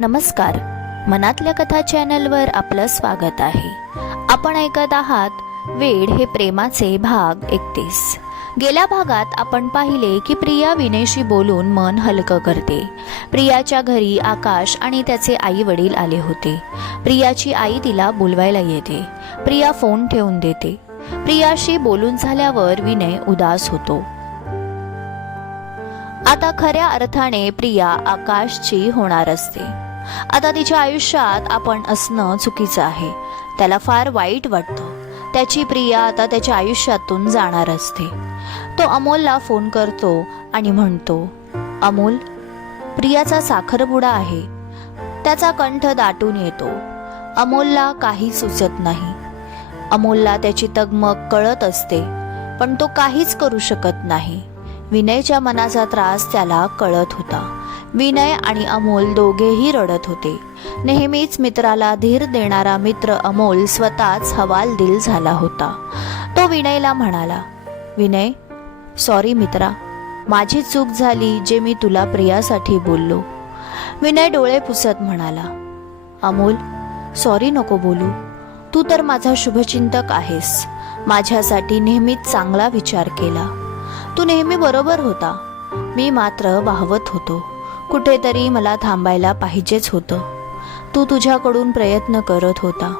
नमस्कार. मनातल्या कथा चॅनलवर आपलं स्वागत आहे. आपण ऐकत आहात वेड हे प्रेमाचे भाग एकतीस. गेल्या भागात आपण पाहिले की प्रिया विनेशी बोलून मन हलकं करते. प्रियाच्या घरी आकाश आणि त्याचे आई वडील आले होते. प्रियाची आई तिला बोलवायला येते. प्रिया फोन ठेवून देते. प्रियाशी बोलून झाल्यावर विनय उदास होतो. आता खऱ्या अर्थाने प्रिया आकाशची होणार असते. आता तिच्या आयुष्यात आपण असणं चुकीचं आहे. त्याला फार वाईट वाटतं. त्याची प्रिया आता त्याच्या आयुष्यातून जाणार असते. तो अमोलला फोन करतो आणि म्हणतो अमोल प्रियाचा साखरपुडा आहे. त्याचा कंठ दाटून येतो. अमोलला काही सुचत नाही. अमोलला त्याची तगमग कळत असते पण तो काहीच करू शकत नाही. विनयच्या मनाचा त्रास त्याला कळत होता. विनय आणि अमोल दोघेही रडत होते. नेहमीच मित्राला धीर देणारा मित्र अमोल स्वतःच हवालदिल झाला होता. तो विनयला म्हणाला विनय सॉरी मित्रा. माझी चूक झाली जे मी तुला प्रियासाठी बोललो. विनय डोळे पुसत म्हणाला अमोल सॉरी नको बोलू. तू तर माझा शुभचिंतक आहेस. माझ्यासाठी नेहमीच चांगला विचार केला. तू नेहमी बरोबर होता. मी मात्र वाहवत होतो. कुठेतरी मला थांबायला पाहिजेच होतं. तू तुझ्याकडून प्रयत्न करत होता.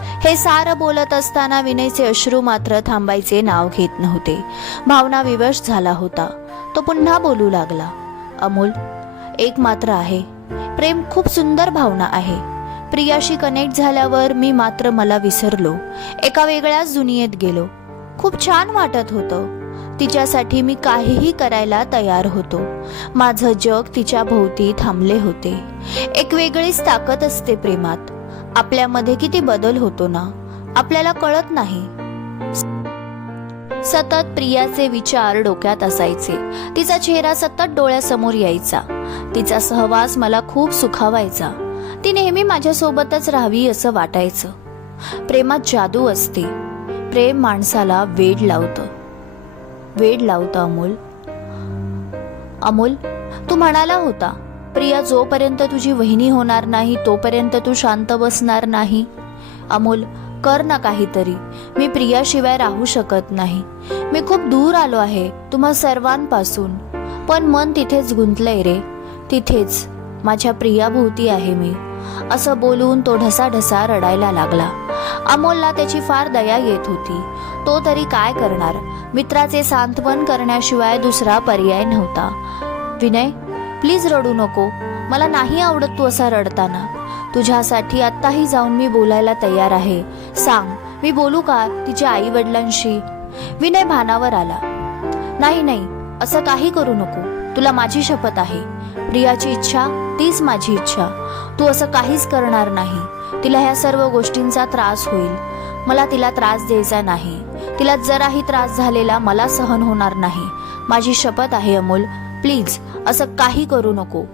हे सारं बोलत असताना विनयचे अश्रू मात्र थांबायचे नाव घेत नव्हते. भावना विवश झाला होता. तो पुन्हा बोलू लागला. अमोल एक मात्र आहे. प्रेम खूप सुंदर भावना आहे. प्रियाशी कनेक्ट झाल्यावर मी मात्र मला विसरलो. एका वेगळ्याच दुनियेत गेलो. खूप छान वाटत होतं. तिच्यासाठी मी काहीही करायला तयार होतो. माझं जग तिच्या भोवती थांबले होते. एक वेगळीच ताकद असते प्रेमात. आपल्यामध्ये किती बदल होतो ना आपल्याला कळत नाही. सतत प्रियाचे विचार डोक्यात असायचे. तिचा चेहरा सतत डोळ्यासमोर यायचा. तिचा सहवास मला खूप सुखावायचा. ती नेहमी माझ्यासोबतच राहावी असं वाटायचं. प्रेमात जादू असते. प्रेम माणसाला वेड लावतं. वेड लावतं अमोल. अमोल तू म्हणाला होता प्रिया जोपर्यंत तुझी वहिनी होणार नाही तोपर्यंत तू शांत बसणार नाही. अमोल कर ना काहीतरी. मी प्रियाशिवाय राहू शकत नाही. मी खूप दूर आलो आहे तुम्हा सर्वांपासून. पण मन तिथेच गुंतलंय रे. तिथेच. माझ्या प्रियाभोवती आहे मी. असं बोलून तो ढसाढसा रडायला लागला. अमोलला त्याची फार दया येत होती. तो तरी काय करणार? मित्राचे सांत्वन करण्याशिवाय दुसरा पर्याय नव्हता. विनय प्लीज रडू नको. मला नाही आवडत तू असा रडताना. तुझ्यासाठी आत्ताही जाऊन मी बोलायला तयार आहे. सांग मी बोलू का तिच्या आई वडिलांशी विनय भानावर आला. नाही नाही असं काही करू नको. तुला माझी शपथ आहे. प्रियाची इच्छा तीच माझी इच्छा. तू असं काहीच करणार नाही. तिला ह्या सर्व गोष्टींचा त्रास होईल. मला तिला त्रास द्यायचा नाही. तिला जराही त्रास झालेला मला सहन होणार नाही. माझी शपथ आहे अमोल. प्लीज असं काही करू नको.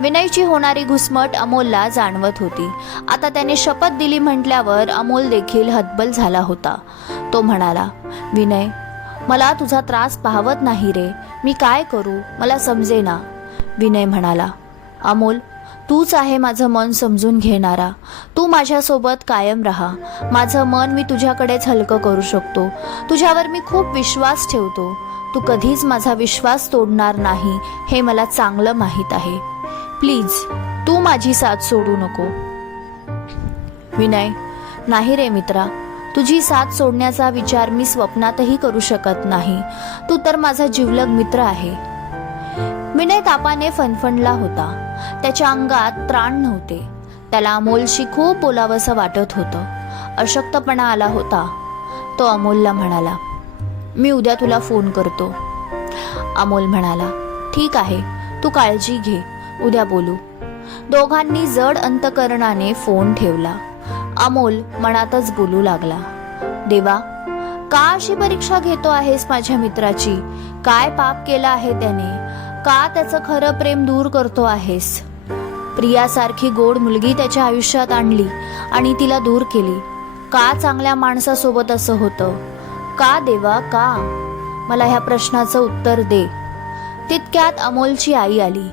विनयची होणारी घुसमट अमोलला जाणवत होती. आता त्याने शपथ दिली म्हटल्यावर अमोल देखील हतबल झाला होता. तो म्हणाला विनय मला तुझा त्रास पाहवत नाही रे. मी काय करू? मला समजेना. विनय म्हणाला अमोल तूच आहे माझं मन समजून घेणारा. तू माझ्यासोबत कायम राहा. माझं मन मी तुझ्याकडेच हलकं करू शकतो. तुझ्यावर मी खूप विश्वास ठेवतो. तू कधीच माझा विश्वास तोडणार नाही हे मला चांगलं माहीत आहे. प्लीज तू माझी साथ सोडू नको. विनय नाही रे मित्रा. तुझी साथ सोडण्याचा विचार मी स्वप्नातही करू शकत नाही. तू तर माझा जिवलग मित्र आहे. विनय तापाने फणफणला होता. त्याच्या अंगात त्राण नव्हते. त्याला अमोलशी खूप बोलावंसं वाटत होतं. अशक्तपणा आला होता. तो अमोलला म्हणाला मी उद्या तुला फोन करतो. अमोल म्हणाला ठीक आहे. तू काळजी घे. उद्या बोलू. दोघांनी जड अंतकरणाने फोन ठेवला. अमोल मनातच बोलू लागला देवा का अशी परीक्षा घेतो आहेस माझ्या मित्राची? काय पाप केलं आहे त्याने? का त्याचं खरं प्रेम दूर करतो आहेस? प्रियासारखी गोड मुलगी त्याच्या आयुष्यात आणली आणि तिला दूर केली. का चांगल्या माणसासोबत असं होतं? का देवा का? मला ह्या प्रश्नाचं उत्तर दे. तितक्यात अमोलची आई आली.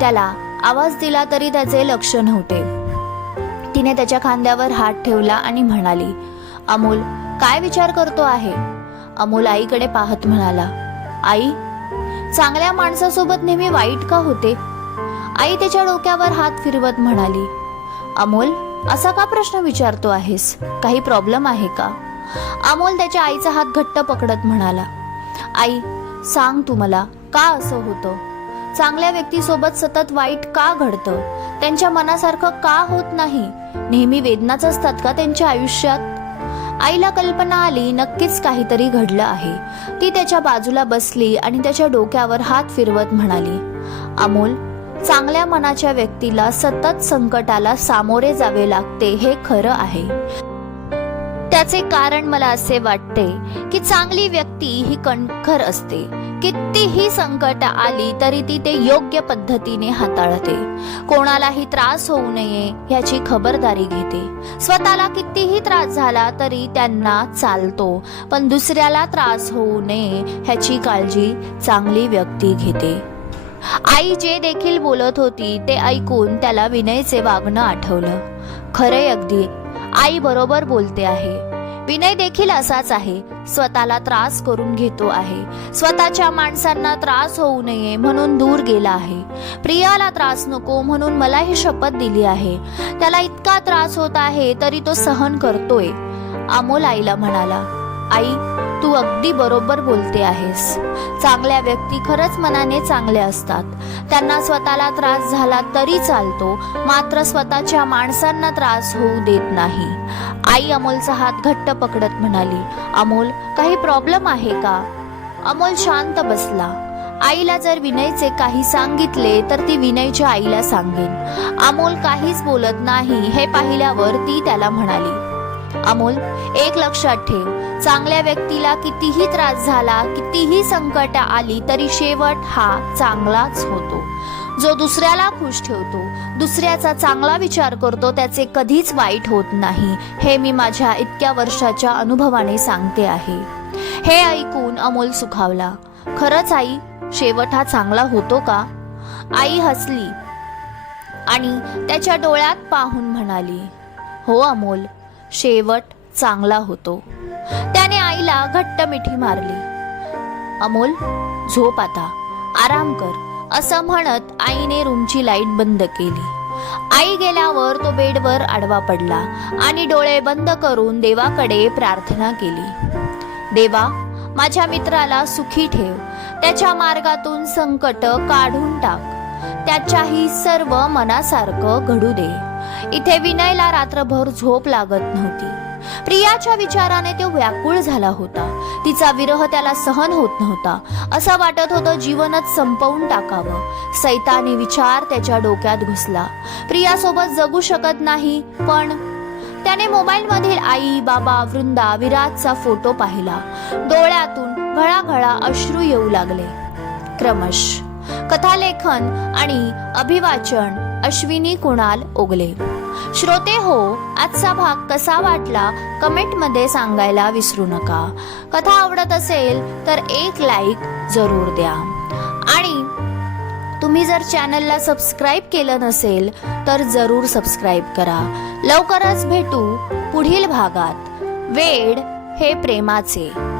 त्याला आवाज दिला तरी त्याचे लक्ष नव्हते. तिने त्याच्या खांद्यावर हात ठेवला आणि म्हणाली अमोल काय विचार करतो आहे? अमोल आईकडे पाहत म्हणाला आई चांगल्या माणसासोबत नेहमी वाईट का होते? आई त्याच्या डोक्यावर हात फिरवत म्हणाली अमोल असा का प्रश्न विचारतो आहेस? काही प्रॉब्लेम आहे का? अमोल त्याच्या आईचा हात घट्ट पकडत म्हणाला आई सांग तू मला का असं होतं? चांगल्या व्यक्तीसोबत सतत वाईट का घडतं? त्यांच्या मनासारखं का होत नाही? नेहमी वेदनाच असतात का त्यांच्या आयुष्यात आईला कल्पना आली नक्कीच काहीतरी घडलं आहे. ती त्याच्या बाजूला बसली आणि त्याच्या डोक्यावर हात फिरवत म्हणाली अमोल चांगल्या मनाच्या व्यक्तीला सतत संकटाला सामोरे जावे लागते हे खरं आहे. त्याचे कारण मला असे वाटते की चांगली व्यक्ती ही कणखर असते. कितीही संकट आली तरी ती ते योग्य पद्धतीने हाताळते. कोणालाही त्रास होऊ नये याची खबरदारी घेते. स्वतःला कितीही त्रास झाला तरी त्यांना चालतो पण दुसऱ्याला त्रास होऊ नये ह्याची काळजी चांगली व्यक्ती घेते. आई जे देखील बोलत होती ते ऐकून त्याला विनयचे वागणं आठवलं. खरे अगदी आई बरोबर बोलते आहे. विनय देखील असाच आहे. स्वतःला त्रास करून घेतो आहे. स्वतःच्या माणसांना त्रास होऊ नये म्हणून दूर गेला आहे. प्रियाला त्रास नको म्हणून मला ही शपथ दिली आहे. त्याला इतका त्रास होत आहे तरी तो सहन करतोय. अमोल आईला म्हणाला आई तू अगदी बरोबर बोलते आहेस. चांगल्या व्यक्ती खरंच मनाने चांगले असतात. त्यांना स्वतःला त्रास झाला तरी चालतो मात्र स्वतःच्या माणसांना त्रास होऊ देत नाही. आई अमोलचा हात घट्ट पकडत म्हणाली अमोल काही प्रॉब्लेम आहे का? अमोल शांत बसला. आईला जर विनयचे काही सांगितले तर ती विनयच्या आईला सांगेन. अमोल काहीच बोलत नाही हे पाहिल्यावर ती त्याला म्हणाली अमोल एक लक्षात ठेव. चांगल्या व्यक्तीला कितीही त्रास झाला कितीही संकट आली तरी शेवट हा चांगलाच होतो. जो दुसऱ्याला खुश ठेवतो दुसऱ्याचा चांगला विचार करतो त्याचे कधीच वाईट होत नाही. हे मी माझ्या इतक्या वर्षाच्या अनुभवाने सांगते आहे. हे ऐकून अमोल सुखावला. खरंच आई शेवट हा चांगला होतो का? आई हसली आणि त्याच्या डोळ्यात पाहून म्हणाली हो अमोल शेवट चांगला होतो. त्याने आईला घट्ट मिठी मारली. अमोल झोप आता. आराम कर. असं म्हणत आईने रूमची लाइट बंद केली. आई गेल्यावर तो बेडवर आडवा पडला आणि डोळे बंद करून देवाकडे प्रार्थना केली. देवा माझ्या मित्राला सुखी ठेव. त्याच्या मार्गातून संकट काढून टाक. त्याच्याही सर्व मनासारखं घडू दे. इथे विनयला रात्रभर झोप लागत नव्हती. प्रियाच्या विचाराने तो व्याकुळ झाला होता. तिचा विरह त्याला सहन होत नव्हता. असं वाटत होतं जीवनच संपवून टाकावं. सैतानी विचार त्याच्या डोक्यात घुसला. प्रियासोबत जगू शकत नाही पण त्याने मोबाईल मधील आई बाबा वृंदा विराजचा फोटो पाहिला. डोळ्यातून घळाघळा अश्रू येऊ लागले. क्रमश कथालेखन आणि अभिवाचन अश्विनी कुणाल ओगले. श्रोते हो आजचा भाग कसा वाटला कमेंटमध्ये सांगायला विसरू नका. कथा आवडत असेल तर एक लाईक जरूर द्या. आणि तुम्ही जर चॅनलला सबस्क्राईब केलं नसेल तर जरूर सबस्क्राईब करा. लवकरच भेटू पुढील भागात. वेड हे प्रेमाचे.